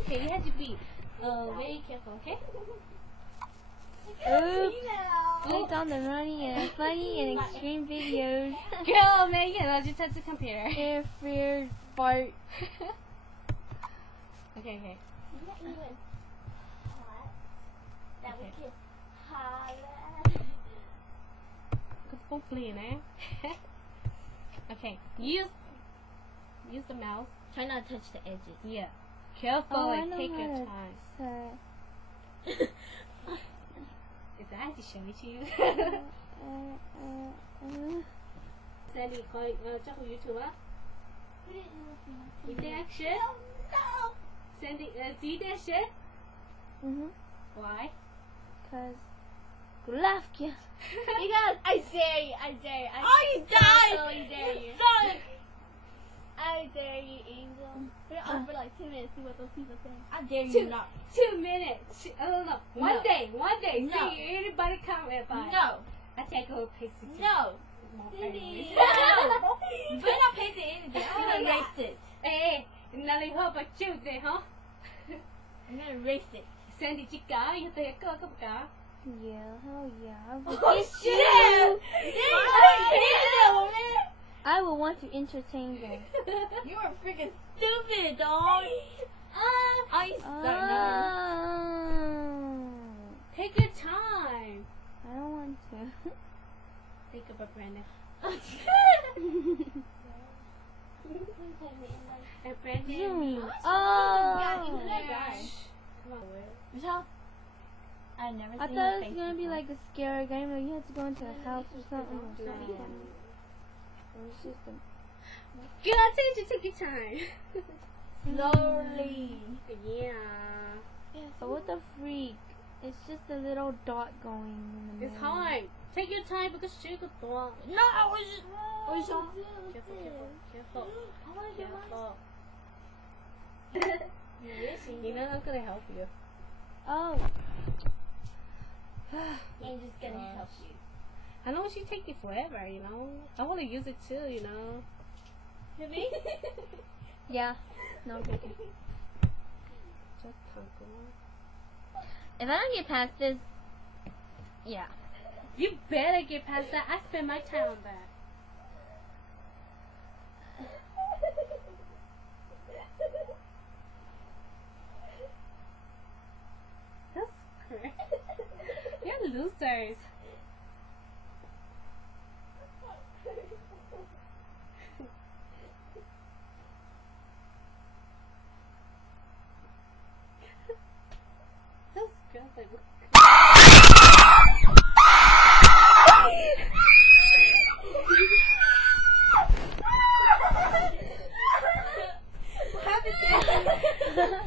Okay, you have to be very careful, okay? Oops. Click on the running and funny and extreme videos. Girl, Megan, I just touched the computer. Interfered fart. Okay. Not even hot. That would kiss hot. Hopefully, eh? Okay, use the mouse. Try not to touch the edges. Yeah. Careful, Oh, and take your time. Is that to show it to you? Sandy, check on YouTube, huh? Is that action? No! Sandy, see that shit? Why? Cause laugh, yeah. Because I dare you. I dare you. you died! Totally dare you. Son! I dare you, Angel. Put it on for like 2 minutes. See what those people say. I dare Two- you not. 2 minutes. I don't know. One No. day. No. See anybody comment by. No. I take a piece of No. more Cindy. families. No. You better not paste it anything. I'm gonna erase it. Ê, nào lại hơi bật chịu thế hả? I'm gonna erase it. Sandy chỉ cả, như thế cơ có cả. Yeah, hell yeah. I would, Oh shit! I would want to entertain them. You are freaking stupid, dog. I started. Take your time. I don't want to. Think about Brandon. And Brandon. Oh. Come on, Will. Michelle, I've never I seen thought your it was face gonna be before. like a scary game where you had to go into a house or something. Or No. something. Or it's just a... Good, I told you to take your time. Slowly. Yeah. But what the freak? It's just a little dot going in the It's middle. hard. Take your time because she could throw. No, I was just. Careful. You know I'm gonna help you. Oh. Angel's gonna help you. I know she take it forever, you know. I want to use it too, you know. Me? Yeah. No, I'm joking. Just conquer. If I don't get past this, yeah. You better get past that. I spend my time on that. That's correct. You're losers. Those girls like. What happened to you?